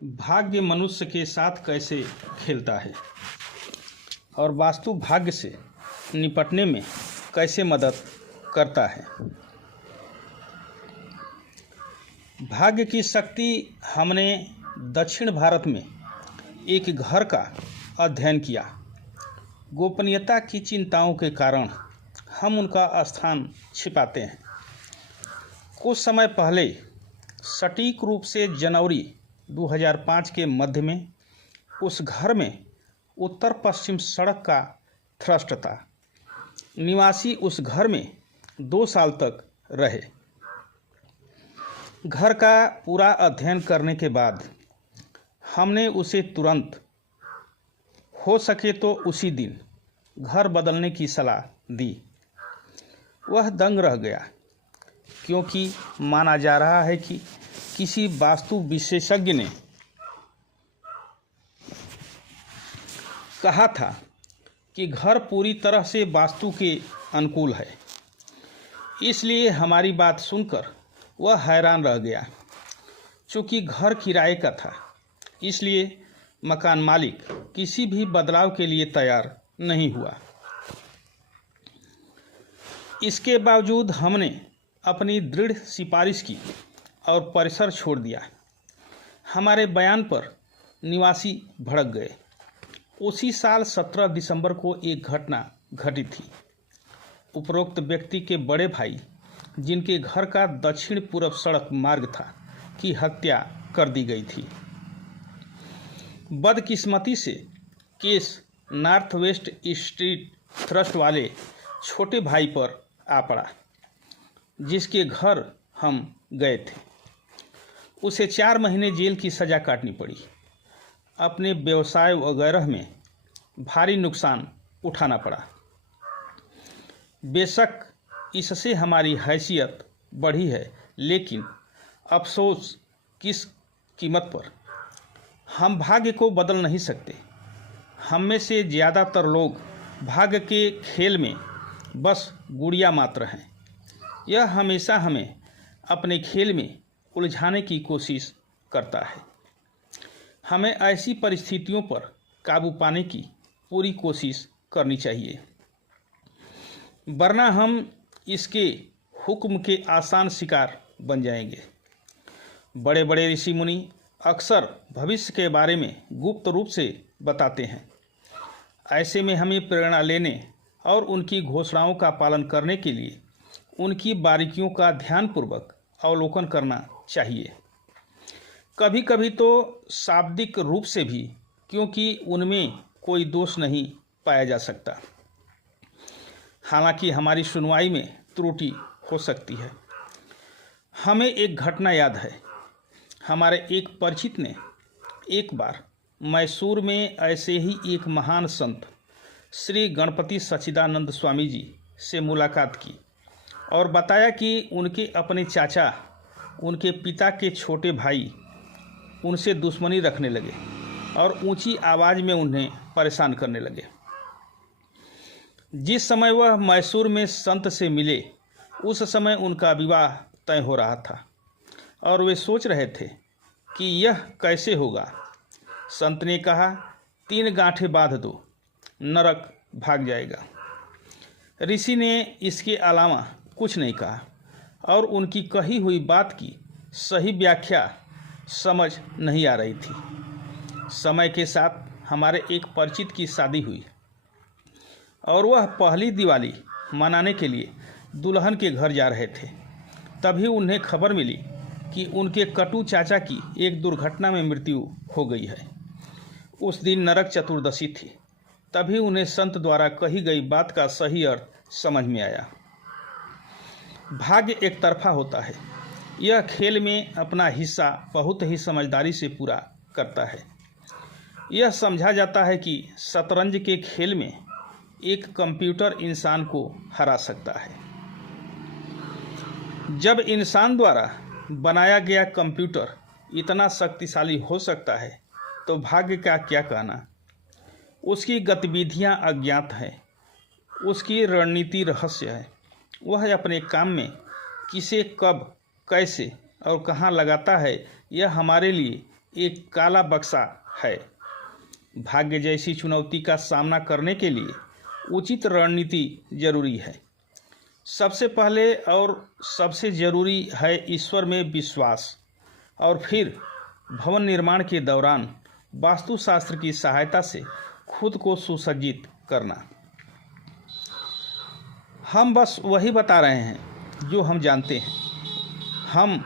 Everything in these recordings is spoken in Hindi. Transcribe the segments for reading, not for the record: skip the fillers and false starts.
भाग्य मनुष्य के साथ कैसे खेलता है और वास्तु भाग्य से निपटने में कैसे मदद करता है। भाग्य की शक्ति। हमने दक्षिण भारत में एक घर का अध्ययन किया। गोपनीयता की चिंताओं के कारण हम उनका स्थान छिपाते हैं। कुछ समय पहले सटीक रूप से जनवरी 2005 के मध्य में उस घर में उत्तर पश्चिम सड़क का थ्रस्ट था। निवासी उस घर में 2 साल तक रहे। घर का पूरा अध्ययन करने के बाद हमने उसे तुरंत, हो सके तो उसी दिन, घर बदलने की सलाह दी। वह दंग रह गया, क्योंकि माना जा रहा है कि किसी वास्तु विशेषज्ञ ने कहा था कि घर पूरी तरह से वास्तु के अनुकूल है। इसलिए हमारी बात सुनकर वह हैरान रह गया। चूँकि घर किराए का था, इसलिए मकान मालिक किसी भी बदलाव के लिए तैयार नहीं हुआ। इसके बावजूद हमने अपनी दृढ़ सिफारिश की और परिसर छोड़ दिया। हमारे बयान पर निवासी भड़क गए। उसी साल 17 दिसंबर को एक घटना घटी थी। उपरोक्त व्यक्ति के बड़े भाई, जिनके घर का दक्षिण पूर्व सड़क मार्ग था, की हत्या कर दी गई थी। बदकिस्मती से case north west street trust वाले छोटे भाई पर आ पड़ा, जिसके घर हम गए थे। उसे 4 महीने जेल की सज़ा काटनी पड़ी। अपने व्यवसाय वगैरह में भारी नुकसान उठाना पड़ा। बेशक इससे हमारी हैसियत बढ़ी है, लेकिन अफसोस किस कीमत पर। हम भाग्य को बदल नहीं सकते। हम में से ज़्यादातर लोग भाग्य के खेल में बस गुड़िया मात्र हैं। यह हमेशा हमें अपने खेल में उलझाने की कोशिश करता है। हमें ऐसी परिस्थितियों पर काबू पाने की पूरी कोशिश करनी चाहिए, वरना हम इसके हुक्म के आसान शिकार बन जाएंगे। बड़े बड़े ऋषि मुनि अक्सर भविष्य के बारे में गुप्त रूप से बताते हैं। ऐसे में हमें प्रेरणा लेने और उनकी घोषणाओं का पालन करने के लिए उनकी बारीकियों का ध्यानपूर्वक अवलोकन करना चाहिए। कभी कभी तो शाब्दिक रूप से भी, क्योंकि उनमें कोई दोष नहीं पाया जा सकता। हालांकि हमारी सुनवाई में त्रुटि हो सकती है। हमें एक घटना याद है। हमारे एक परिचित ने एक बार मैसूर में ऐसे ही एक महान संत श्री गणपति सच्चिदानंद स्वामी जी से मुलाकात की और बताया कि उनके अपने चाचा, उनके पिता के छोटे भाई उनसे दुश्मनी रखने लगे और ऊंची आवाज़ में उन्हें परेशान करने लगे। जिस समय वह मैसूर में संत से मिले, उस समय उनका विवाह तय हो रहा था और वे सोच रहे थे कि यह कैसे होगा। संत ने कहा, 3 गांठें बांध दो, नरक भाग जाएगा। ऋषि ने इसके अलावा कुछ नहीं कहा और उनकी कही हुई बात की सही व्याख्या समझ नहीं आ रही थी। समय के साथ हमारे एक परिचित की शादी हुई और वह पहली दिवाली मनाने के लिए दुल्हन के घर जा रहे थे। तभी उन्हें खबर मिली कि उनके कटु चाचा की एक दुर्घटना में मृत्यु हो गई है। उस दिन नरक चतुर्दशी थी। तभी उन्हें संत द्वारा कही गई बात का सही अर्थ समझ में आया। भाग्य एक तरफा होता है। यह खेल में अपना हिस्सा बहुत ही समझदारी से पूरा करता है। यह समझा जाता है कि शतरंज के खेल में एक कंप्यूटर इंसान को हरा सकता है। जब इंसान द्वारा बनाया गया कंप्यूटर इतना शक्तिशाली हो सकता है, तो भाग्य का क्या कहना। उसकी गतिविधियां अज्ञात हैं, उसकी रणनीति रहस्य है। वह अपने काम में किसे, कब, कैसे और कहाँ लगाता है, यह हमारे लिए एक काला बक्सा है। भाग्य जैसी चुनौती का सामना करने के लिए उचित रणनीति जरूरी है। सबसे पहले और सबसे जरूरी है ईश्वर में विश्वास, और फिर भवन निर्माण के दौरान वास्तुशास्त्र की सहायता से खुद को सुसज्जित करना। हम बस वही बता रहे हैं जो हम जानते हैं। हम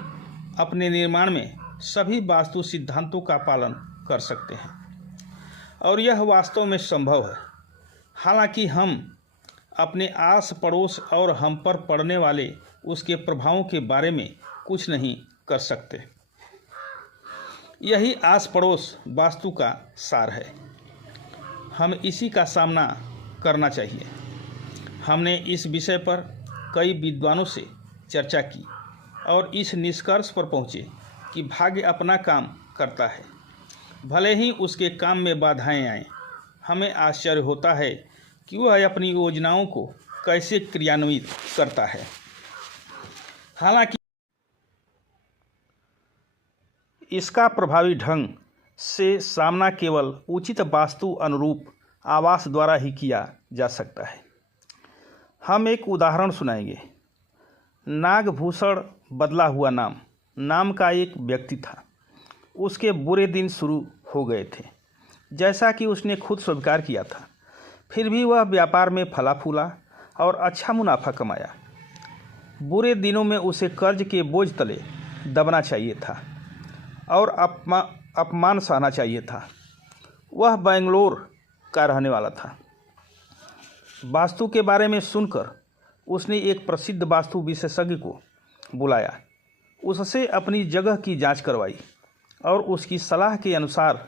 अपने निर्माण में सभी वास्तु सिद्धांतों का पालन कर सकते हैं और यह वास्तव में संभव है। हालांकि हम अपने आस पड़ोस और हम पर पड़ने वाले उसके प्रभावों के बारे में कुछ नहीं कर सकते। यही आस पड़ोस वास्तु का सार है। हम इसी का सामना करना चाहिए। हमने इस विषय पर कई विद्वानों से चर्चा की और इस निष्कर्ष पर पहुँचे कि भाग्य अपना काम करता है, भले ही उसके काम में बाधाएं आएं। हमें आश्चर्य होता है कि वह अपनी योजनाओं को कैसे क्रियान्वित करता है। हालांकि इसका प्रभावी ढंग से सामना केवल उचित वास्तु अनुरूप आवास द्वारा ही किया जा सकता है। हम एक उदाहरण सुनाएंगे। नागभूषण बदला हुआ नाम का एक व्यक्ति था। उसके बुरे दिन शुरू हो गए थे, जैसा कि उसने खुद स्वीकार किया था। फिर भी वह व्यापार में फला फूला और अच्छा मुनाफा कमाया। बुरे दिनों में उसे कर्ज के बोझ तले दबना चाहिए था और अपमान सहना चाहिए था। वह बेंगलोर का रहने वाला था। वास्तु के बारे में सुनकर उसने एक प्रसिद्ध वास्तु विशेषज्ञ को बुलाया, उससे अपनी जगह की जांच करवाई और उसकी सलाह के अनुसार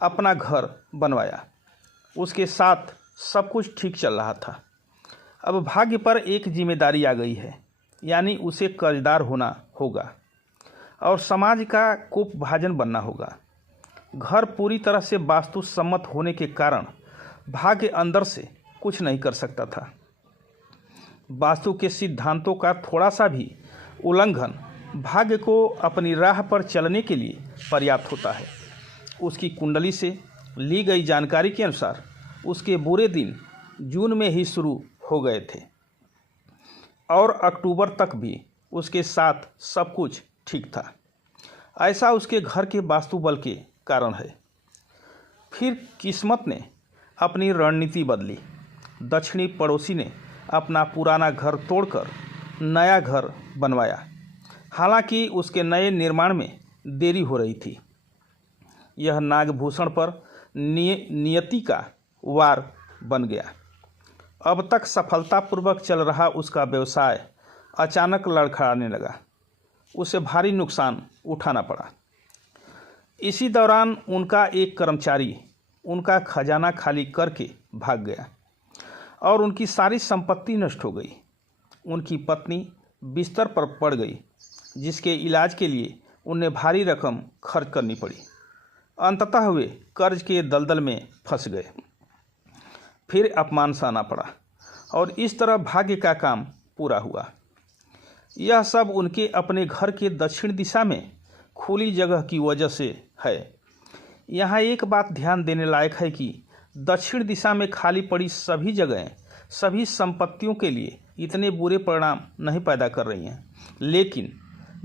अपना घर बनवाया। उसके साथ सब कुछ ठीक चल रहा था। अब भाग्य पर एक जिम्मेदारी आ गई है, यानी उसे कर्जदार होना होगा और समाज का कोपभाजन बनना होगा। घर पूरी तरह से वास्तु सम्मत होने के कारण भाग्य अंदर से कुछ नहीं कर सकता था। वास्तु के सिद्धांतों का थोड़ा सा भी उल्लंघन भाग्य को अपनी राह पर चलने के लिए पर्याप्त होता है। उसकी कुंडली से ली गई जानकारी के अनुसार उसके बुरे दिन जून में ही शुरू हो गए थे और अक्टूबर तक भी उसके साथ सब कुछ ठीक था। ऐसा उसके घर के वास्तु बल के कारण है। फिर किस्मत ने अपनी रणनीति बदली। दक्षिणी पड़ोसी ने अपना पुराना घर तोड़कर नया घर बनवाया। हालांकि उसके नए निर्माण में देरी हो रही थी। यह नागभूषण पर नियति का वार बन गया। अब तक सफलतापूर्वक चल रहा उसका व्यवसाय अचानक लड़खड़ाने लगा। उसे भारी नुकसान उठाना पड़ा। इसी दौरान उनका एक कर्मचारी उनका खजाना खाली करके भाग गया और उनकी सारी संपत्ति नष्ट हो गई। उनकी पत्नी बिस्तर पर पड़ गई, जिसके इलाज के लिए उन्हें भारी रकम खर्च करनी पड़ी। अंततः वे कर्ज के दलदल में फंस गए। फिर अपमान सहना पड़ा और इस तरह भाग्य का काम पूरा हुआ। यह सब उनके अपने घर के दक्षिण दिशा में खुली जगह की वजह से है। यहाँ एक बात ध्यान देने लायक है कि दक्षिण दिशा में खाली पड़ी सभी जगहें सभी संपत्तियों के लिए इतने बुरे परिणाम नहीं पैदा कर रही हैं, लेकिन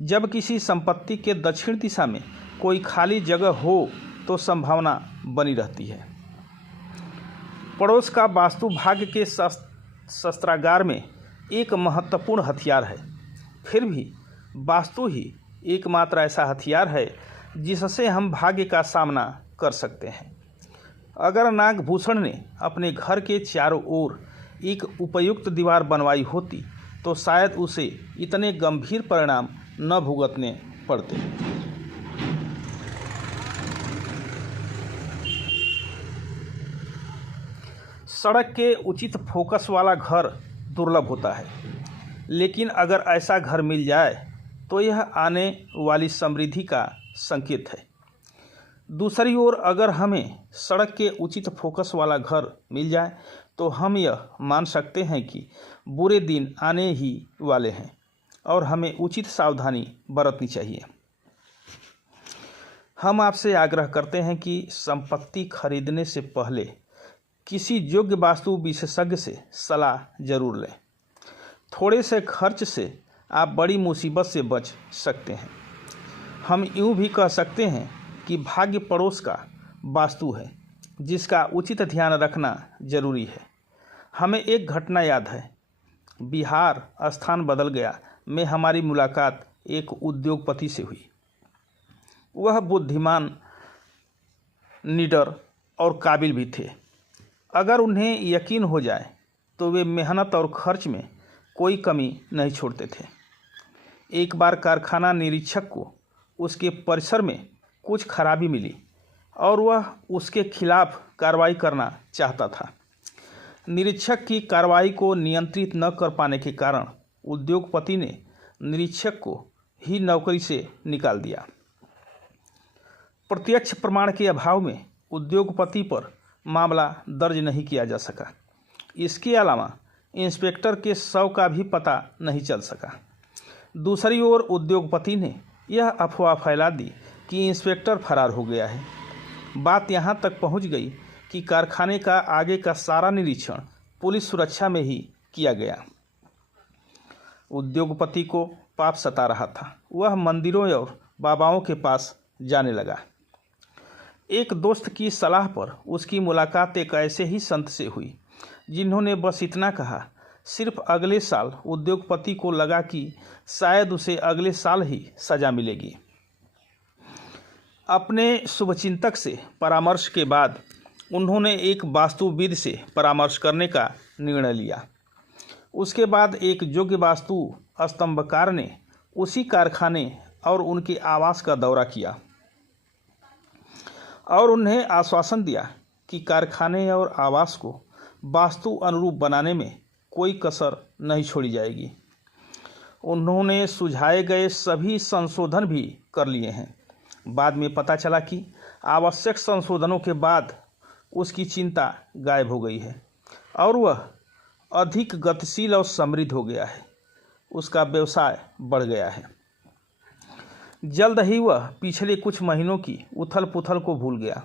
जब किसी संपत्ति के दक्षिण दिशा में कोई खाली जगह हो तो संभावना बनी रहती है। पड़ोस का वास्तु भाग्य के शस्त्रागार में एक महत्वपूर्ण हथियार है। फिर भी वास्तु ही एकमात्र ऐसा हथियार है जिससे हम भाग्य का सामना कर सकते हैं। अगर नागभूषण ने अपने घर के चारों ओर एक उपयुक्त दीवार बनवाई होती तो शायद उसे इतने गंभीर परिणाम न भुगतने पड़ते। सड़क के उचित फोकस वाला घर दुर्लभ होता है, लेकिन अगर ऐसा घर मिल जाए तो यह आने वाली समृद्धि का संकेत है। दूसरी ओर अगर हमें सड़क के उचित फोकस वाला घर मिल जाए तो हम यह मान सकते हैं कि बुरे दिन आने ही वाले हैं और हमें उचित सावधानी बरतनी चाहिए। हम आपसे आग्रह करते हैं कि संपत्ति खरीदने से पहले किसी योग्य वास्तु विशेषज्ञ से सलाह जरूर लें। थोड़े से खर्च से आप बड़ी मुसीबत से बच सकते हैं। हम यूँ भी कह सकते हैं कि भाग्य पड़ोस का वास्तु है, जिसका उचित ध्यान रखना जरूरी है। हमें एक घटना याद है। बिहार स्थान बदल गया में हमारी मुलाकात एक उद्योगपति से हुई। वह बुद्धिमान, निडर और काबिल भी थे। अगर उन्हें यकीन हो जाए तो वे मेहनत और खर्च में कोई कमी नहीं छोड़ते थे। एक बार कारखाना निरीक्षक को उसके परिसर में कुछ खराबी मिली और वह उसके खिलाफ कार्रवाई करना चाहता था। निरीक्षक की कार्रवाई को नियंत्रित न कर पाने के कारण उद्योगपति ने निरीक्षक को ही नौकरी से निकाल दिया। प्रत्यक्ष प्रमाण के अभाव में उद्योगपति पर मामला दर्ज नहीं किया जा सका। इसके अलावा इंस्पेक्टर के शव का भी पता नहीं चल सका। दूसरी ओर उद्योगपति ने यह अफवाह फैला दी कि इंस्पेक्टर फरार हो गया है। बात यहाँ तक पहुँच गई कि कारखाने का आगे का सारा निरीक्षण पुलिस सुरक्षा में ही किया गया। उद्योगपति को पाप सता रहा था। वह मंदिरों और बाबाओं के पास जाने लगा। एक दोस्त की सलाह पर उसकी मुलाकात एक ऐसे ही संत से हुई, जिन्होंने बस इतना कहा। सिर्फ अगले साल उद्योगपति को लगा कि शायद उसे अगले साल ही सजा मिलेगी। अपने शुभचिंतक से परामर्श के बाद उन्होंने एक वास्तुविद से परामर्श करने का निर्णय लिया। उसके बाद एक योग्य वास्तु स्तंभकार ने उसी कारखाने और उनके आवास का दौरा किया और उन्हें आश्वासन दिया कि कारखाने और आवास को वास्तु अनुरूप बनाने में कोई कसर नहीं छोड़ी जाएगी। उन्होंने सुझाए गए सभी संशोधन भी कर लिए हैं। बाद में पता चला कि आवश्यक संशोधनों के बाद उसकी चिंता गायब हो गई है और वह अधिक गतिशील और समृद्ध हो गया है। उसका व्यवसाय बढ़ गया है। जल्द ही वह पिछले कुछ महीनों की उथल पुथल को भूल गया।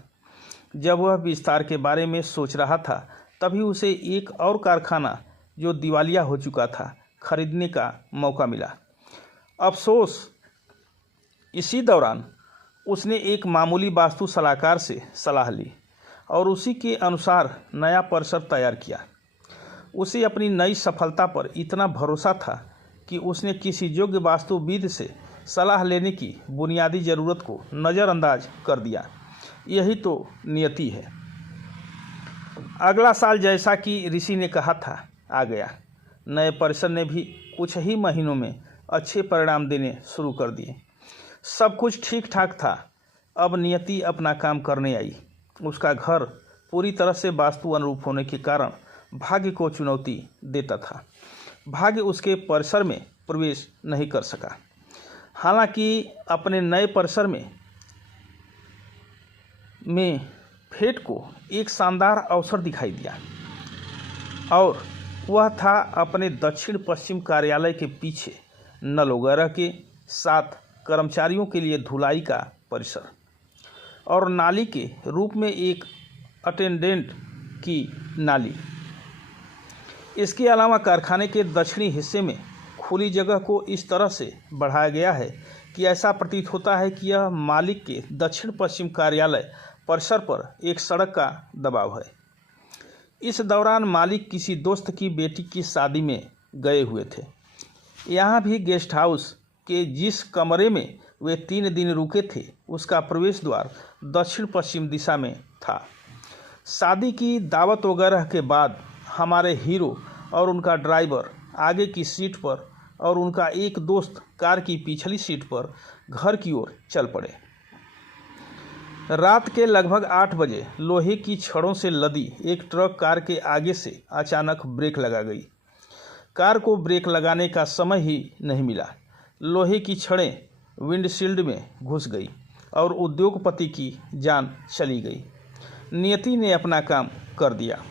जब वह विस्तार के बारे में सोच रहा था, तभी उसे एक और कारखाना जो दिवालिया हो चुका था खरीदने का मौका मिला। अफसोस, इसी दौरान उसने एक मामूली वास्तु सलाहकार से सलाह ली और उसी के अनुसार नया परिसर तैयार किया। उसे अपनी नई सफलता पर इतना भरोसा था कि उसने किसी योग्य वास्तुविद से सलाह लेने की बुनियादी ज़रूरत को नज़रअंदाज कर दिया। यही तो नियति है। अगला साल जैसा कि ऋषि ने कहा था आ गया। नए परिसर ने भी कुछ ही महीनों में अच्छे परिणाम देने शुरू कर दिए। सब कुछ ठीक ठाक था। अब नियति अपना काम करने आई। उसका घर पूरी तरह से वास्तु अनुरूप होने के कारण भाग्य को चुनौती देता था। भाग्य उसके परिसर में प्रवेश नहीं कर सका। हालांकि अपने नए परिसर में फेट को एक शानदार अवसर दिखाई दिया और वह था अपने दक्षिण पश्चिम कार्यालय के पीछे नल वगैरह के साथ कर्मचारियों के लिए धुलाई का परिसर और नाली के रूप में एक अटेंडेंट की नाली। इसके अलावा कारखाने के दक्षिणी हिस्से में खुली जगह को इस तरह से बढ़ाया गया है कि ऐसा प्रतीत होता है कि यह मालिक के दक्षिण पश्चिम कार्यालय परिसर पर एक सड़क का दबाव है। इस दौरान मालिक किसी दोस्त की बेटी की शादी में गए हुए थे। यहाँ भी गेस्ट हाउस के जिस कमरे में वे 3 दिन रुके थे, उसका प्रवेश द्वार दक्षिण पश्चिम दिशा में था। शादी की दावत वगैरह के बाद हमारे हीरो और उनका ड्राइवर आगे की सीट पर और उनका एक दोस्त कार की पिछली सीट पर घर की ओर चल पड़े। रात के लगभग 8 बजे लोहे की छड़ों से लदी एक ट्रक कार के आगे से अचानक ब्रेक लगा गई। कार को ब्रेक लगाने का समय ही नहीं मिला। लोहे की छड़ें विंडशील्ड में घुस गई और उद्योगपति की जान चली गई। नियति ने अपना काम कर दिया।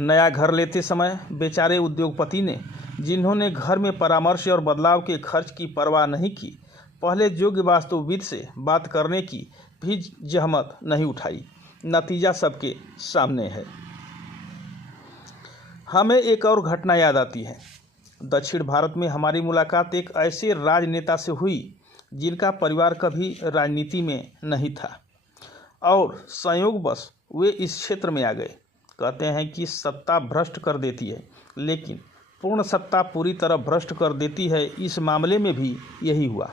नया घर लेते समय बेचारे उद्योगपति ने, जिन्होंने घर में परामर्श और बदलाव के खर्च की परवाह नहीं की, पहले योग्य वास्तुविद से बात करने की भी जहमत नहीं उठाई। नतीजा सबके सामने है। हमें एक और घटना याद आती है। दक्षिण भारत में हमारी मुलाकात एक ऐसे राजनेता से हुई जिनका परिवार कभी राजनीति में नहीं था और संयोगवश वे इस क्षेत्र में आ गए। कहते हैं कि सत्ता भ्रष्ट कर देती है, लेकिन पूर्ण सत्ता पूरी तरह भ्रष्ट कर देती है। इस मामले में भी यही हुआ।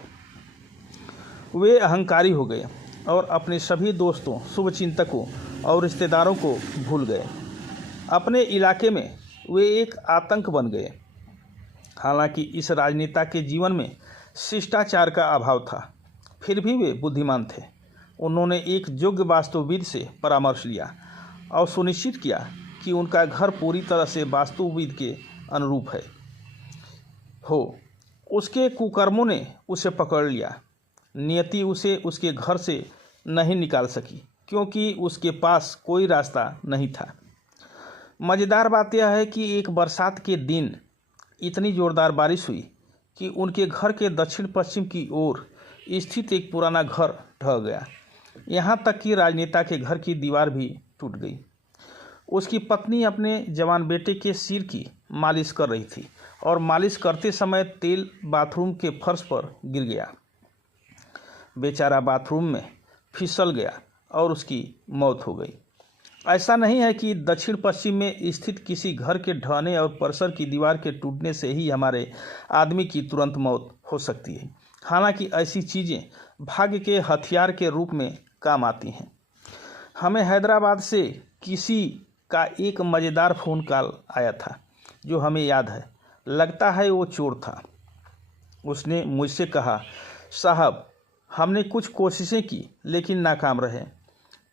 वे अहंकारी हो गए और अपने सभी दोस्तों, शुभचिंतकों और रिश्तेदारों को भूल गए। अपने इलाके में वे एक आतंक बन गए। हालांकि इस राजनेता के जीवन में शिष्टाचार का अभाव था, फिर भी वे बुद्धिमान थे। उन्होंने एक योग्य वास्तुविद से परामर्श लिया और सुनिश्चित किया कि उनका घर पूरी तरह से वास्तुविद के अनुरूप हो। उसके कुकर्मों ने उसे पकड़ लिया। नियति उसे उसके घर से नहीं निकाल सकी, क्योंकि उसके पास कोई रास्ता नहीं था। मज़ेदार बात यह है कि एक बरसात के दिन इतनी ज़ोरदार बारिश हुई कि उनके घर के दक्षिण पश्चिम की ओर स्थित एक पुराना घर ढह गया। यहाँ तक कि राजनेता के घर की दीवार भी टूट गई। उसकी पत्नी अपने जवान बेटे के सिर की मालिश कर रही थी और मालिश करते समय तेल बाथरूम के फर्श पर गिर गया। बेचारा बाथरूम में फिसल गया और उसकी मौत हो गई। ऐसा नहीं है कि दक्षिण पश्चिम में स्थित किसी घर के ढहने और परिसर की दीवार के टूटने से ही हमारे आदमी की तुरंत मौत हो सकती है। हालांकि ऐसी चीज़ें भाग्य के हथियार के रूप में काम आती हैं। हमें हैदराबाद से किसी का एक मज़ेदार फ़ोन कॉल आया था जो हमें याद है। लगता है वो चोर था। उसने मुझसे कहा, साहब, हमने कुछ कोशिशें की लेकिन नाकाम रहे।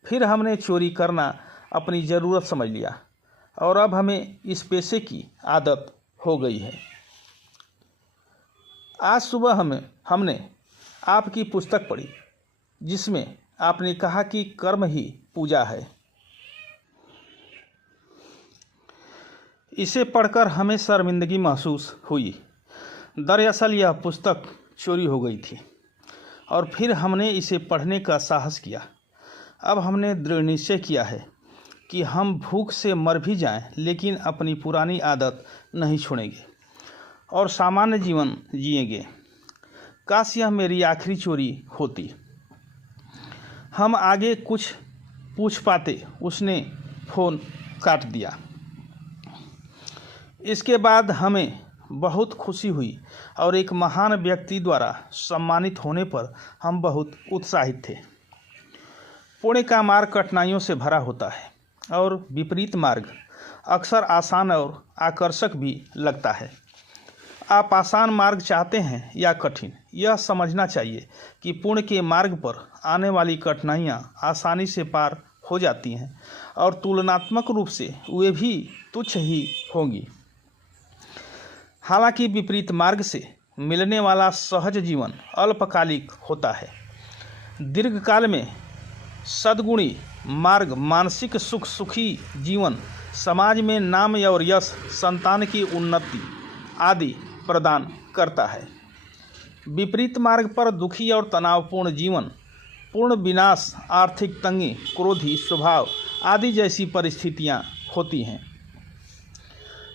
फिर हमने चोरी करना अपनी ज़रूरत समझ लिया और अब हमें इस पेशे की आदत हो गई है। आज सुबह हमने आपकी पुस्तक पढ़ी जिसमें आपने कहा कि कर्म ही पूजा है। इसे पढ़कर हमें शर्मिंदगी महसूस हुई। दरअसल यह पुस्तक चोरी हो गई थी और फिर हमने इसे पढ़ने का साहस किया। अब हमने दृढ़ निश्चय किया है कि हम भूख से मर भी जाएं, लेकिन अपनी पुरानी आदत नहीं छोड़ेंगे और सामान्य जीवन जिएंगे। काश यह मेरी आखिरी चोरी होती। हम आगे कुछ पूछ पाते। उसने फ़ोन काट दिया। इसके बाद हमें बहुत खुशी हुई और एक महान व्यक्ति द्वारा सम्मानित होने पर हम बहुत उत्साहित थे। पुण्य का मार्ग कठिनाइयों से भरा होता है और विपरीत मार्ग अक्सर आसान और आकर्षक भी लगता है। आप आसान मार्ग चाहते हैं या कठिन, यह समझना चाहिए कि पुण्य के मार्ग पर आने वाली कठिनाइयाँ आसानी से पार हो जाती हैं और तुलनात्मक रूप से वे भी तुच्छ ही होंगी। हालांकि विपरीत मार्ग से मिलने वाला सहज जीवन अल्पकालिक होता है। दीर्घकाल में सद्गुणी मार्ग मानसिक सुख, सुखी जीवन, समाज में नाम और यश, संतान की उन्नति आदि प्रदान करता है। विपरीत मार्ग पर दुखी और तनावपूर्ण जीवन, पूर्ण विनाश, आर्थिक तंगी, क्रोधी स्वभाव आदि जैसी परिस्थितियां होती हैं।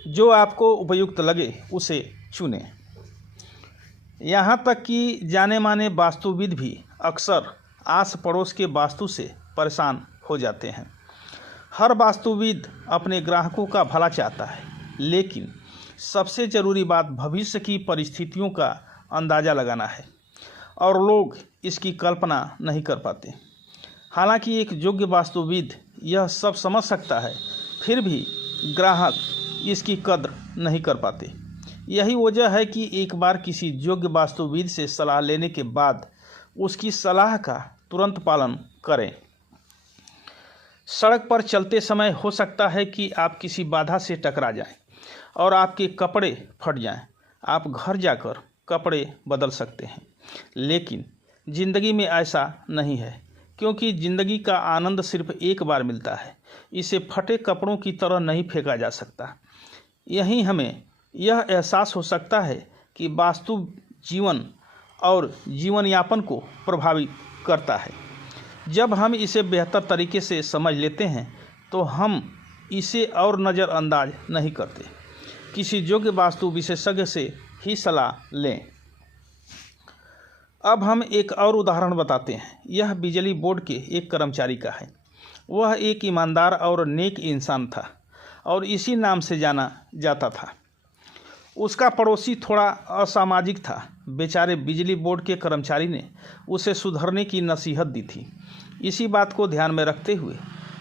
जो आपको उपयुक्त लगे उसे चुनें। यहाँ तक कि जाने माने वास्तुविद भी अक्सर आस पड़ोस के वास्तु से परेशान हो जाते हैं। हर वास्तुविद अपने ग्राहकों का भला चाहता है, लेकिन सबसे ज़रूरी बात भविष्य की परिस्थितियों का अंदाज़ा लगाना है और लोग इसकी कल्पना नहीं कर पाते। हालांकि एक योग्य वास्तुविद यह सब समझ सकता है, फिर भी ग्राहक इसकी कद्र नहीं कर पाते। यही वजह है कि एक बार किसी योग्य वास्तुविद से सलाह लेने के बाद उसकी सलाह का तुरंत पालन करें। सड़क पर चलते समय हो सकता है कि आप किसी बाधा से टकरा जाएं और आपके कपड़े फट जाएं। आप घर जाकर कपड़े बदल सकते हैं, लेकिन ज़िंदगी में ऐसा नहीं है, क्योंकि ज़िंदगी का आनंद सिर्फ एक बार मिलता है। इसे फटे कपड़ों की तरह नहीं फेंका जा सकता। यहीं हमें यह एहसास हो सकता है कि वास्तु जीवन और जीवन यापन को प्रभावित करता है। जब हम इसे बेहतर तरीके से समझ लेते हैं तो हम इसे और नज़रअंदाज नहीं करते। किसी योग्य वास्तु विशेषज्ञ से ही सलाह लें। अब हम एक और उदाहरण बताते हैं। यह बिजली बोर्ड के एक कर्मचारी का है। वह एक ईमानदार और नेक इंसान था और इसी नाम से जाना जाता था। उसका पड़ोसी थोड़ा असामाजिक था। बेचारे बिजली बोर्ड के कर्मचारी ने उसे सुधरने की नसीहत दी थी। इसी बात को ध्यान में रखते हुए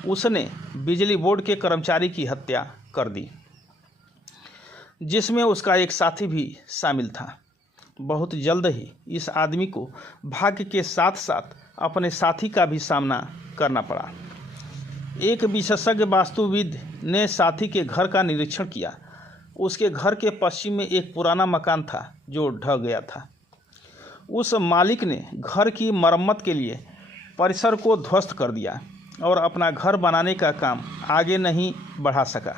उसने बिजली बोर्ड के कर्मचारी की हत्या कर दी, जिसमें उसका एक साथी भी शामिल था। बहुत जल्द ही इस आदमी को भाग्य के साथ साथ अपने साथी का भी सामना करना पड़ा। एक विशेषज्ञ वास्तुविद ने साथी के घर का निरीक्षण किया। उसके घर के पश्चिम में एक पुराना मकान था जो ढह गया था। उस मालिक ने घर की मरम्मत के लिए परिसर को ध्वस्त कर दिया और अपना घर बनाने का काम आगे नहीं बढ़ा सका।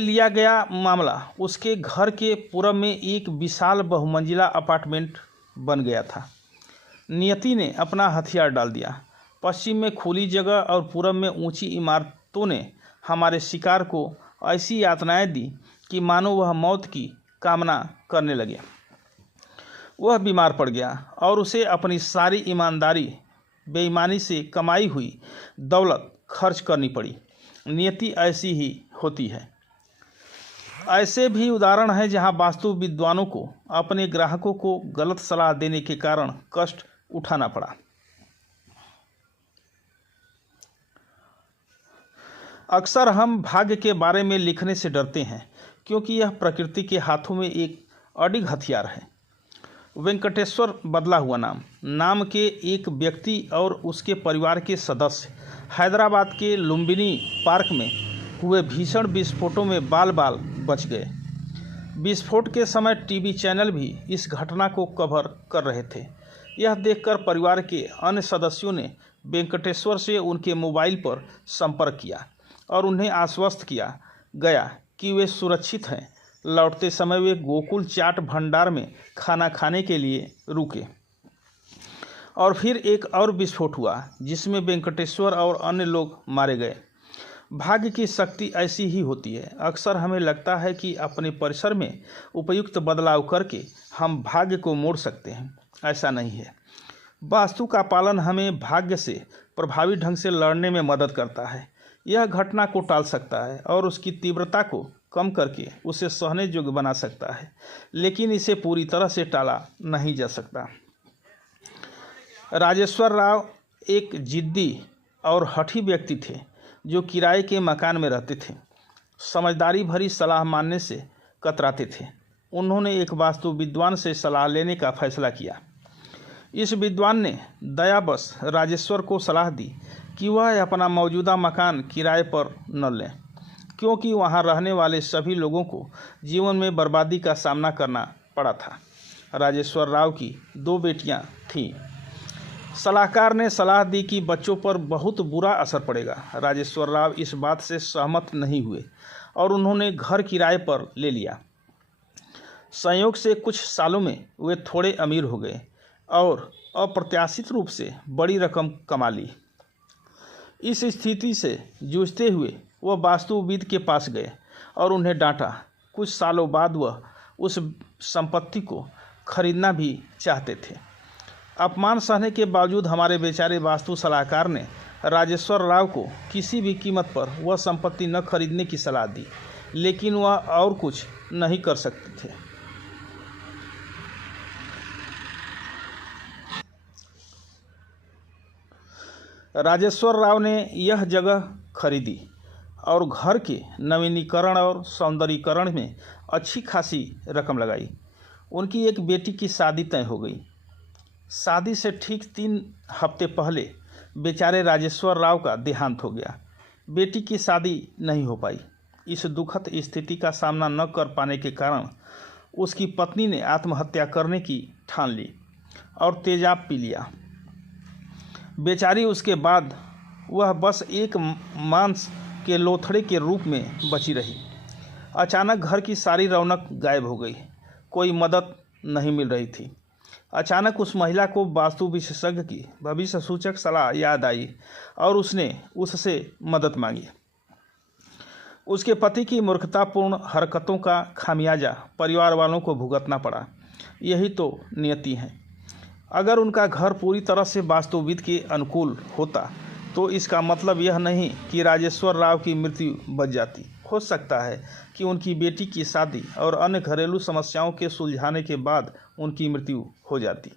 लिया गया मामला उसके घर के पूरब में एक विशाल बहुमंजिला अपार्टमेंट बन गया था। नियति ने अपना हथियार डाल दिया। पश्चिम में खुली जगह और पूरब में ऊंची इमारतों ने हमारे शिकार को ऐसी यातनाएं दी कि मानो वह मौत की कामना करने लगे। वह बीमार पड़ गया और उसे अपनी सारी बेईमानी से कमाई हुई दौलत खर्च करनी पड़ी। नियति ऐसी ही होती है। ऐसे भी उदाहरण हैं जहां वास्तु विद्वानों को अपने ग्राहकों को गलत सलाह देने के कारण कष्ट उठाना पड़ा। अक्सर हम भाग्य के बारे में लिखने से डरते हैं क्योंकि यह प्रकृति के हाथों में एक अडिग हथियार है। वेंकटेश्वर बदला हुआ नाम के एक व्यक्ति और उसके परिवार के सदस्य हैदराबाद के लुम्बिनी पार्क में हुए भीषण विस्फोटों में बाल बाल बच गए। विस्फोट के समय टीवी चैनल भी इस घटना को कवर कर रहे थे। यह देखकर परिवार के अन्य सदस्यों ने वेंकटेश्वर से उनके मोबाइल पर संपर्क किया और उन्हें आश्वस्त किया गया कि वे सुरक्षित हैं। लौटते समय वे गोकुल चाट भंडार में खाना खाने के लिए रुके और फिर एक और विस्फोट हुआ जिसमें वेंकटेश्वर और अन्य लोग मारे गए। भाग्य की शक्ति ऐसी ही होती है। अक्सर हमें लगता है कि अपने परिसर में उपयुक्त बदलाव करके हम भाग्य को मोड़ सकते हैं। ऐसा नहीं है। वास्तु का पालन हमें भाग्य से प्रभावी ढंग से लड़ने में मदद करता है। यह घटना को टाल सकता है और उसकी तीव्रता को कम करके उसे सहने योग्य बना सकता है, लेकिन इसे पूरी तरह से टाला नहीं जा सकता। राजेश्वर राव एक जिद्दी और हठी व्यक्ति थे जो किराए के मकान में रहते थे। समझदारी भरी सलाह मानने से कतराते थे। उन्होंने एक वास्तु विद्वान से सलाह लेने का फैसला किया। इस विद्वान ने दयावश राजेश्वर को सलाह दी कि वह अपना मौजूदा मकान किराए पर न लें, क्योंकि वहां रहने वाले सभी लोगों को जीवन में बर्बादी का सामना करना पड़ा था। राजेश्वर राव की 2 बेटियां थीं। सलाहकार ने सलाह दी कि बच्चों पर बहुत बुरा असर पड़ेगा। राजेश्वर राव इस बात से सहमत नहीं हुए और उन्होंने घर किराए पर ले लिया। संयोग से कुछ सालों में वे थोड़े अमीर हो गए और अप्रत्याशित रूप से बड़ी रकम कमा ली। इस स्थिति से जूझते हुए वह वास्तुविद के पास गए और उन्हें डांटा। कुछ सालों बाद वह उस संपत्ति को खरीदना भी चाहते थे। अपमान सहने के बावजूद हमारे बेचारे वास्तु सलाहकार ने राजेश्वर राव को किसी भी कीमत पर वह संपत्ति न खरीदने की सलाह दी, लेकिन वह और कुछ नहीं कर सकते थे। राजेश्वर राव ने यह जगह खरीदी और घर के नवीनीकरण और सौंदर्यीकरण में अच्छी खासी रकम लगाई। उनकी एक बेटी की शादी तय हो गई। शादी से ठीक 3 हफ्ते पहले बेचारे राजेश्वर राव का देहांत हो गया। बेटी की शादी नहीं हो पाई। इस दुखद स्थिति का सामना न कर पाने के कारण उसकी पत्नी ने आत्महत्या करने की ठान ली और तेजाब पी लिया। बेचारी उसके बाद वह बस एक मांस के लोथड़े के रूप में बची रही। अचानक घर की सारी रौनक गायब हो गई। कोई मदद नहीं मिल रही थी। अचानक उस महिला को वास्तु विशेषज्ञ की भविष्य सूचक सलाह याद आई और उसने उससे मदद मांगी। उसके पति की मूर्खतापूर्ण हरकतों का खामियाजा परिवार वालों को भुगतना पड़ा। यही तो नियति है। अगर उनका घर पूरी तरह से वास्तुविद के अनुकूल होता तो इसका मतलब यह नहीं कि राजेश्वर राव की मृत्यु बच जाती। हो सकता है कि उनकी बेटी की शादी और अन्य घरेलू समस्याओं के सुलझाने के बाद उनकी मृत्यु हो जाती।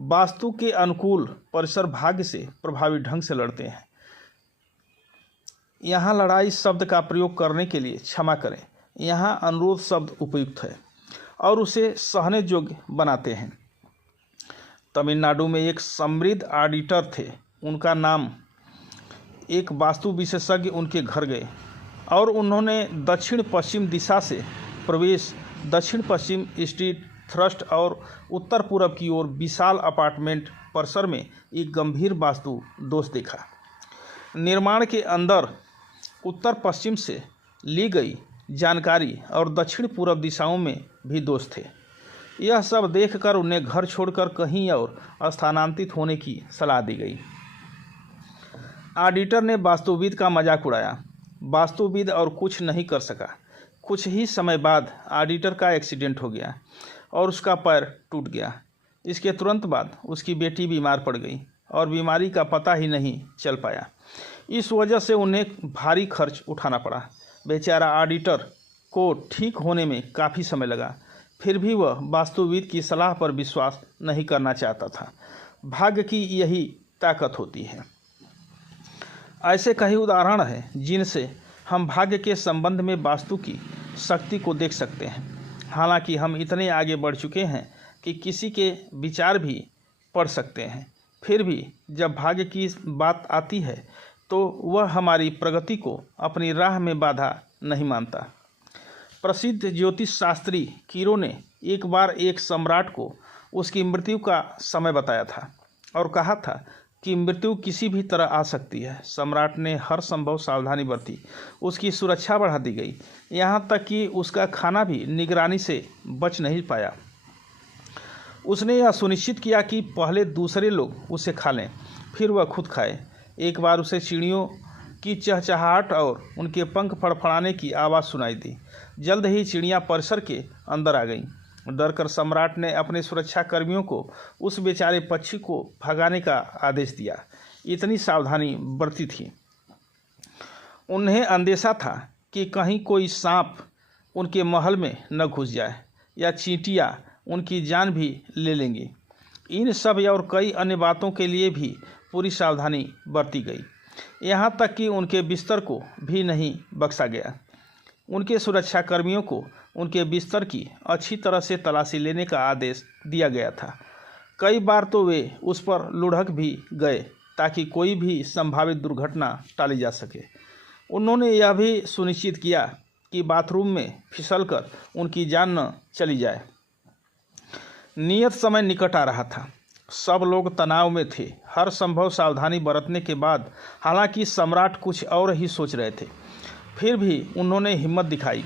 वास्तु के अनुकूल परिसर भाग्य से प्रभावी ढंग से लड़ते हैं। यहाँ लड़ाई शब्द का प्रयोग करने के लिए क्षमा करें, यहाँ अनुरोध शब्द उपयुक्त है और उसे सहने योग्य बनाते हैं। तमिलनाडु में एक समृद्ध ऑडिटर थे। उनका नाम एक वास्तु विशेषज्ञ उनके घर गए और उन्होंने दक्षिण पश्चिम दिशा से प्रवेश, दक्षिण पश्चिम स्ट्रीट थ्रस्ट और उत्तर पूर्व की ओर विशाल अपार्टमेंट परिसर में एक गंभीर वास्तु दोष देखा। निर्माण के अंदर उत्तर पश्चिम से ली गई जानकारी और दक्षिण पूर्व दिशाओं में भी दोष थे। यह सब देखकर उन्हें घर छोड़कर कहीं और स्थानांतरित होने की सलाह दी गई। ऑडिटर ने वास्तुविद का मजाक उड़ाया। वास्तुविद और कुछ नहीं कर सका। कुछ ही समय बाद ऑडिटर का एक्सीडेंट हो गया और उसका पैर टूट गया। इसके तुरंत बाद उसकी बेटी बीमार पड़ गई और बीमारी का पता ही नहीं चल पाया। इस वजह से उन्हें भारी खर्च उठाना पड़ा। बेचारा ऑडिटर को ठीक होने में काफ़ी समय लगा। फिर भी वह वास्तुविद की सलाह पर विश्वास नहीं करना चाहता था। भाग्य की यही ताकत होती है। ऐसे कई उदाहरण हैं जिनसे हम भाग्य के संबंध में वास्तु की शक्ति को देख सकते हैं। हालांकि हम इतने आगे बढ़ चुके हैं कि किसी के विचार भी पढ़ सकते हैं। फिर भी जब भाग्य की बात आती है तो वह हमारी प्रगति को अपनी राह में बाधा नहीं मानता। प्रसिद्ध ज्योतिष शास्त्री कीरो ने एक बार एक सम्राट को उसकी मृत्यु का समय बताया था और कहा था कि मृत्यु किसी भी तरह आ सकती है। सम्राट ने हर संभव सावधानी बरती। उसकी सुरक्षा बढ़ा दी गई, यहाँ तक कि उसका खाना भी निगरानी से बच नहीं पाया। उसने यह सुनिश्चित किया कि पहले दूसरे लोग उसे खा लें, फिर वह खुद खाए। एक बार उसे चिड़ियों की चहचहाहट और उनके पंख फड़फड़ाने की आवाज़ सुनाई दी। जल्द ही चिड़ियाँ परिसर के अंदर आ गईं। डरकर सम्राट ने अपने सुरक्षा कर्मियों को उस बेचारे पक्षी को भगाने का आदेश दिया। इतनी सावधानी बरती थी। उन्हें अंदेशा था कि कहीं कोई सांप उनके महल में न घुस जाए या चींटियाँ उनकी जान भी ले लेंगी। इन सब और कई अन्य बातों के लिए भी पूरी सावधानी बरती गई। यहाँ तक कि उनके बिस्तर को भी नहीं बख्शा गया। उनके सुरक्षाकर्मियों को उनके बिस्तर की अच्छी तरह से तलाशी लेने का आदेश दिया गया था। कई बार तो वे उस पर लुढ़क भी गए ताकि कोई भी संभावित दुर्घटना टाली जा सके। उन्होंने यह भी सुनिश्चित किया कि बाथरूम में फिसलकर उनकी जान न चली जाए। नियत समय निकट आ रहा था। सब लोग तनाव में थे। हर संभव सावधानी बरतने के बाद हालांकि सम्राट कुछ और ही सोच रहे थे, फिर भी उन्होंने हिम्मत दिखाई।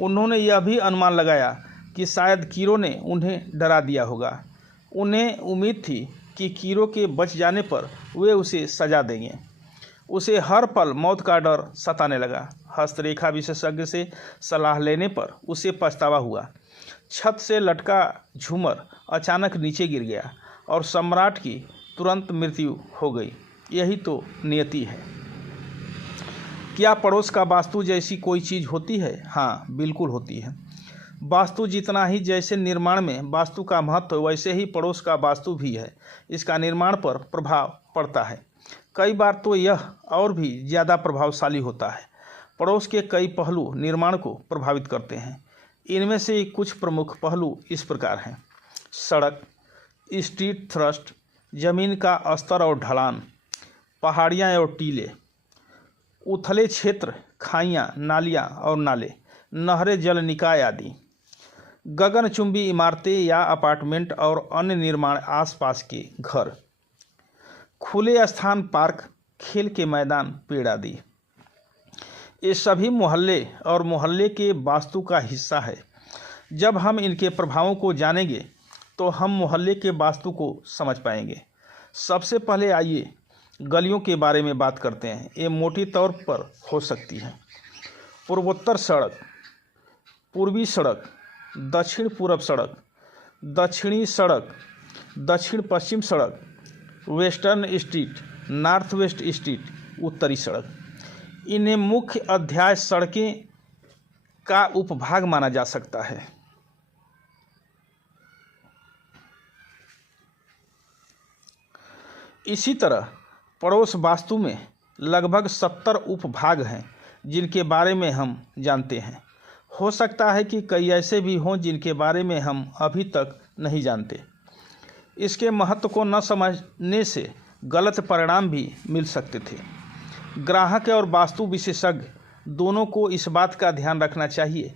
उन्होंने यह भी अनुमान लगाया कि शायद कीरो ने उन्हें डरा दिया होगा। उन्हें उम्मीद थी कि कीरो के बच जाने पर वे उसे सजा देंगे। उसे हर पल मौत का डर सताने लगा। हस्तरेखा विशेषज्ञ से सलाह लेने पर उसे पछतावा हुआ। छत से लटका झूमर अचानक नीचे गिर गया और सम्राट की तुरंत मृत्यु हो गई। यही तो नियति है। क्या पड़ोस का वास्तु जैसी कोई चीज़ होती है? हाँ, बिल्कुल होती है। वास्तु जितना ही जैसे निर्माण में वास्तु का महत्व वैसे ही पड़ोस का वास्तु भी है। इसका निर्माण पर प्रभाव पड़ता है। कई बार तो यह और भी ज़्यादा प्रभावशाली होता है। पड़ोस के कई पहलू निर्माण को प्रभावित करते हैं। इनमें से कुछ प्रमुख पहलू इस प्रकार हैं: सड़क, स्ट्रीट थ्रस्ट, जमीन का स्तर और ढलान, पहाड़ियाँ और टीले, उथले क्षेत्र, खाइयाँ, नालियाँ और नाले, नहरें, जल निकाय आदि, गगनचुंबी इमारतें या अपार्टमेंट और अन्य निर्माण, आसपास के घर, खुले स्थान, पार्क, खेल के मैदान, पेड़ आदि। ये सभी मोहल्ले और मोहल्ले के वास्तु का हिस्सा है। जब हम इनके प्रभावों को जानेंगे तो हम मोहल्ले के वास्तु को समझ पाएंगे। सबसे पहले आइए गलियों के बारे में बात करते हैं। ये मोटी तौर पर हो सकती है पूर्वोत्तर सड़क, पूर्वी सड़क, दक्षिण पूर्व सड़क, दक्षिणी सड़क, दक्षिण पश्चिम सड़क, western street, north west street, उत्तरी सड़क। इन्हें मुख्य अध्याय सड़कें का उपभाग माना जा सकता है। इसी तरह पड़ोस वास्तु में लगभग 70 उपभाग हैं जिनके बारे में हम जानते हैं। हो सकता है कि कई ऐसे भी हों जिनके बारे में हम अभी तक नहीं जानते। इसके महत्व को न समझने से गलत परिणाम भी मिल सकते थे। ग्राहक और वास्तु विशेषज्ञ दोनों को इस बात का ध्यान रखना चाहिए।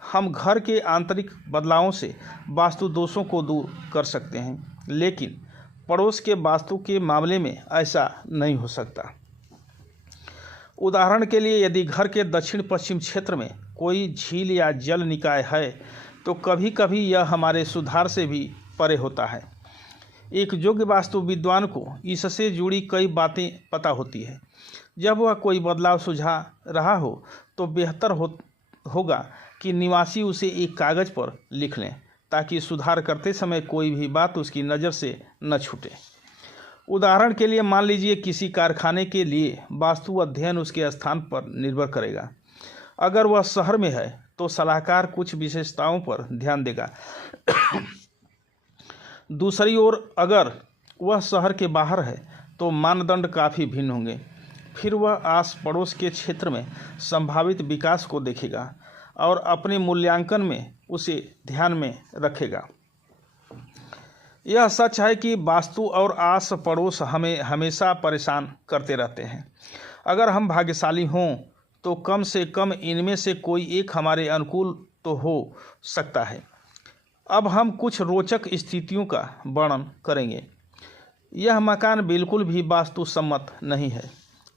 हम घर के आंतरिक बदलावों से वास्तु दोषों को दूर कर सकते हैं, लेकिन पड़ोस के वास्तु के मामले में ऐसा नहीं हो सकता। उदाहरण के लिए, यदि घर के दक्षिण पश्चिम क्षेत्र में कोई झील या जल निकाय है तो कभी कभी यह हमारे सुधार से भी परे होता है। एक योग्य वास्तु विद्वान को इससे जुड़ी कई बातें पता होती है। जब वह कोई बदलाव सुझा रहा हो तो बेहतर होगा कि निवासी उसे एक कागज़ पर लिख लें ताकि सुधार करते समय कोई भी बात उसकी नज़र से न छूटे। उदाहरण के लिए, मान लीजिए किसी कारखाने के लिए वास्तु अध्ययन उसके स्थान पर निर्भर करेगा। अगर वह शहर में है तो सलाहकार कुछ विशेषताओं पर ध्यान देगा। दूसरी ओर अगर वह शहर के बाहर है तो मानदंड काफ़ी भिन्न होंगे। फिर वह आस पड़ोस के क्षेत्र में संभावित विकास को देखेगा और अपने मूल्यांकन में उसे ध्यान में रखेगा। यह सच है कि वास्तु और आस पड़ोस हमें हमेशा परेशान करते रहते हैं। अगर हम भाग्यशाली हों तो कम से कम इनमें से कोई एक हमारे अनुकूल तो हो सकता है। अब हम कुछ रोचक स्थितियों का वर्णन करेंगे। यह मकान बिल्कुल भी वास्तु सम्मत नहीं है।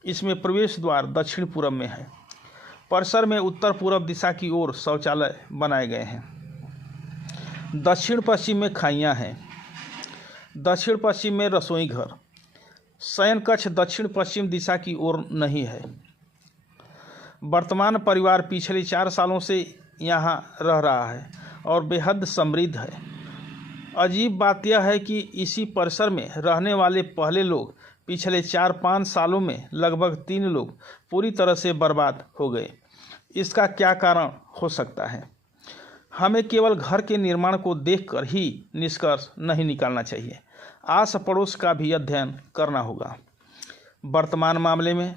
इसमें प्रवेश द्वार दक्षिण पूर्व में है। परिसर में उत्तर पूर्व दिशा की ओर शौचालय बनाए गए हैं। दक्षिण पश्चिम में खाइयाँ हैं। दक्षिण पश्चिम में रसोई घर। शयन कक्ष दक्षिण पश्चिम दिशा की ओर नहीं है। वर्तमान परिवार पिछले 4 सालों से यहाँ रह रहा है और बेहद समृद्ध है। अजीब बात यह है कि इसी परिसर में रहने वाले पहले लोग पिछले 4-5 सालों में लगभग 3 लोग पूरी तरह से बर्बाद हो गए। इसका क्या कारण हो सकता है? हमें केवल घर के निर्माण को देखकर ही निष्कर्ष नहीं निकालना चाहिए। आस पड़ोस का भी अध्ययन करना होगा। वर्तमान मामले में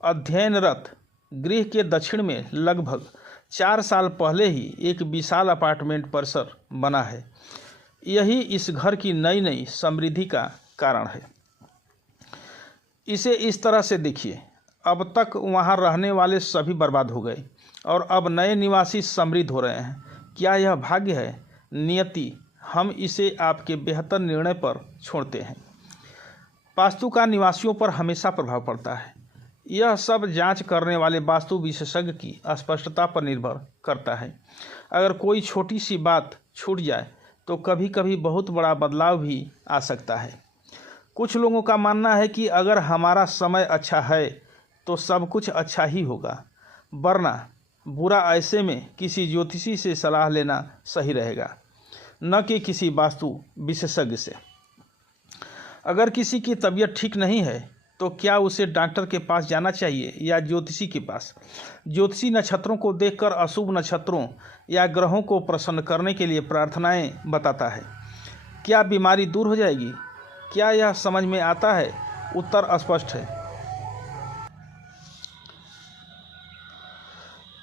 अध्ययनरत गृह के दक्षिण में लगभग 4 साल पहले ही एक विशाल अपार्टमेंट परिसर बना है। यही इस घर की नई समृद्धि का कारण है। इसे इस तरह से देखिए, अब तक वहां रहने वाले सभी बर्बाद हो गए और अब नए निवासी समृद्ध हो रहे हैं। क्या यह भाग्य है? नियति? हम इसे आपके बेहतर निर्णय पर छोड़ते हैं। वास्तु का निवासियों पर हमेशा प्रभाव पड़ता है। यह सब जांच करने वाले वास्तु विशेषज्ञ की स्पष्टता पर निर्भर करता है। अगर कोई छोटी सी बात छूट जाए तो कभी कभी बहुत बड़ा बदलाव भी आ सकता है। कुछ लोगों का मानना है कि अगर हमारा समय अच्छा है तो सब कुछ अच्छा ही होगा, वरना बुरा। ऐसे में किसी ज्योतिषी से सलाह लेना सही रहेगा, न कि किसी वास्तु विशेषज्ञ से। अगर किसी की तबीयत ठीक नहीं है तो क्या उसे डॉक्टर के पास जाना चाहिए या ज्योतिषी के पास? ज्योतिषी नक्षत्रों को देखकर अशुभ नक्षत्रों या ग्रहों को प्रसन्न करने के लिए प्रार्थनाएं बताता है। क्या बीमारी दूर हो जाएगी? क्या यह समझ में आता है? उत्तर स्पष्ट है।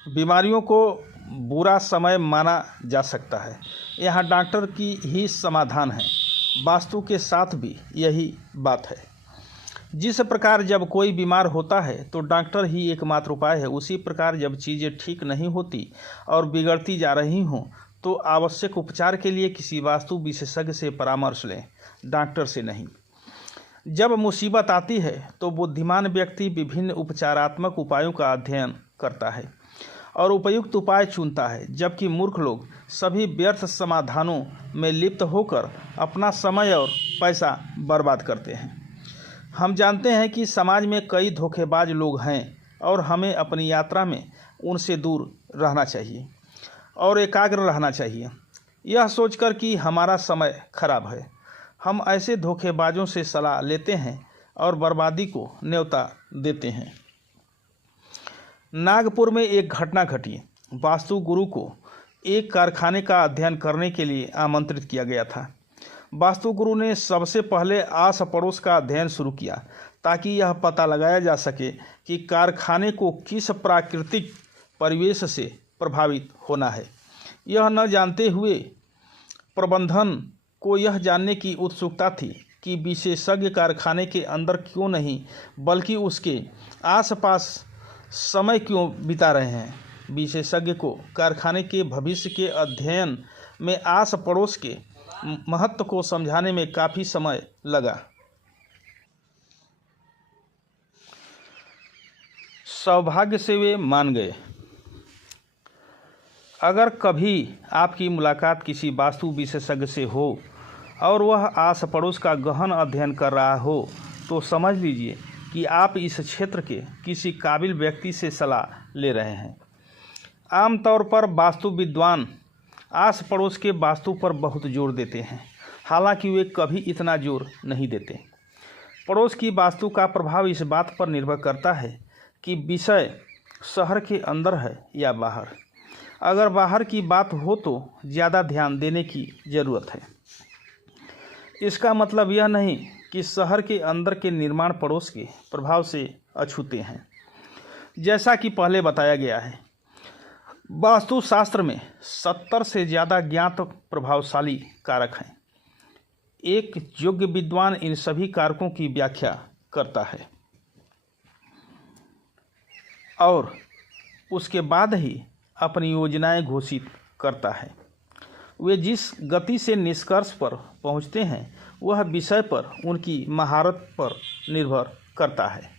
बीमारियों को बुरा समय माना जा सकता है। यहाँ डॉक्टर की ही समाधान है। वास्तु के साथ भी यही बात है। जिस प्रकार जब कोई बीमार होता है तो डॉक्टर ही एकमात्र उपाय है, उसी प्रकार जब चीज़ें ठीक नहीं होती और बिगड़ती जा रही हों तो आवश्यक उपचार के लिए किसी वास्तु विशेषज्ञ से परामर्श लें, डॉक्टर से नहीं। जब मुसीबत आती है तो बुद्धिमान व्यक्ति विभिन्न उपचारात्मक उपायों का अध्ययन करता है और उपयुक्त उपाय चुनता है, जबकि मूर्ख लोग सभी व्यर्थ समाधानों में लिप्त होकर अपना समय और पैसा बर्बाद करते हैं। हम जानते हैं कि समाज में कई धोखेबाज लोग हैं और हमें अपनी यात्रा में उनसे दूर रहना चाहिए और एकाग्र रहना चाहिए। यह सोचकर कि हमारा समय खराब है, हम ऐसे धोखेबाजों से सलाह लेते हैं और बर्बादी को न्योता देते हैं। नागपुर में एक घटना घटी। वास्तु गुरु को एक कारखाने का अध्ययन करने के लिए आमंत्रित किया गया था। वास्तु गुरु ने सबसे पहले आस पड़ोस का अध्ययन शुरू किया ताकि यह पता लगाया जा सके कि कारखाने को किस प्राकृतिक परिवेश से प्रभावित होना है। यह न जानते हुए प्रबंधन को यह जानने की उत्सुकता थी कि विशेषज्ञ कारखाने के अंदर क्यों नहीं बल्कि उसके आसपास समय क्यों बिता रहे हैं। विशेषज्ञ को कारखाने के भविष्य के अध्ययन में आस पड़ोस के महत्व को समझाने में काफ़ी समय लगा। सौभाग्य से वे मान गए। अगर कभी आपकी मुलाकात किसी वास्तु विशेषज्ञ से हो और वह आस पड़ोस का गहन अध्ययन कर रहा हो तो समझ लीजिए कि आप इस क्षेत्र के किसी काबिल व्यक्ति से सलाह ले रहे हैं। आमतौर पर वास्तु विद्वान आस पड़ोस के वास्तु पर बहुत जोर देते हैं, हालांकि वे कभी इतना जोर नहीं देते। पड़ोस की वास्तु का प्रभाव इस बात पर निर्भर करता है कि विषय शहर के अंदर है या बाहर। अगर बाहर की बात हो तो ज़्यादा ध्यान देने की ज़रूरत है। इसका मतलब यह नहीं कि शहर के अंदर के निर्माण पड़ोस के प्रभाव से अछूते हैं। जैसा कि पहले बताया गया है, वास्तुशास्त्र में 70 से ज़्यादा ज्ञात प्रभावशाली कारक हैं। एक योग्य विद्वान इन सभी कारकों की व्याख्या करता है और उसके बाद ही अपनी योजनाएं घोषित करता है। वे जिस गति से निष्कर्ष पर पहुंचते हैं वह विषय पर उनकी महारत पर निर्भर करता है।